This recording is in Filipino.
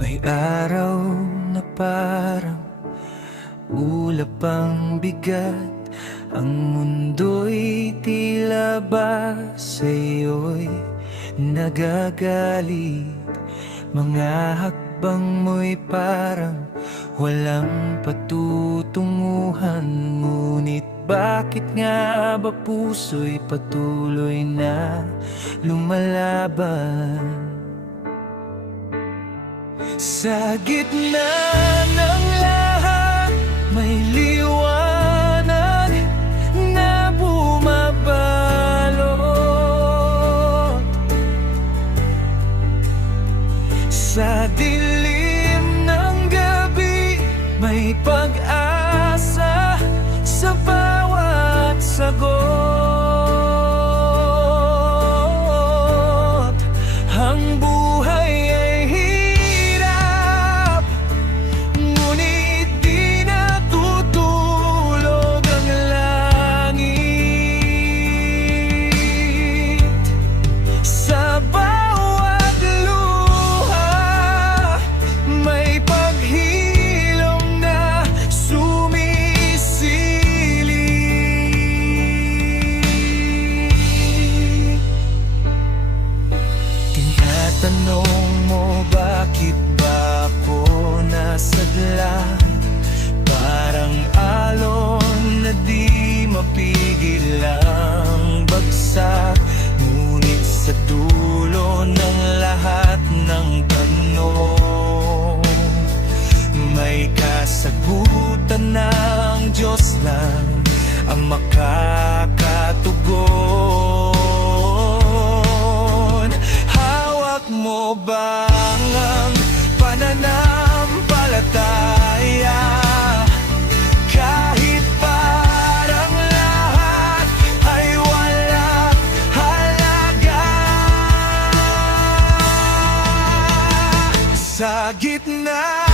May araw na parang ulap ang bigat, ang mundo'y tila ba sa'yo'y nagagalit. Mga hakbang mo'y parang walang patutunguhan. Ngunit bakit nga ba puso'y patuloy na lumalaban? Sa gitna ng lahat, may liwanag na bumabalot. Sa dilim ng gabi, may pag-asa sa bawat sagot. Ang buhay ay hirap, ngunit di natutulog ang langit. Sa bawat luha, may paghilom na sumisilip. Tinatanong mo bakit ba ako nasadla? Parang alon na di mapigil ang bagsak. Ngunit sa dulo ng lahat ng tanong, may kasagutan ng Diyos lang ang makakatugon. Hawak mo ba ang pananampalataya? Kahit parang lahat ay walang halaga. Sa gitna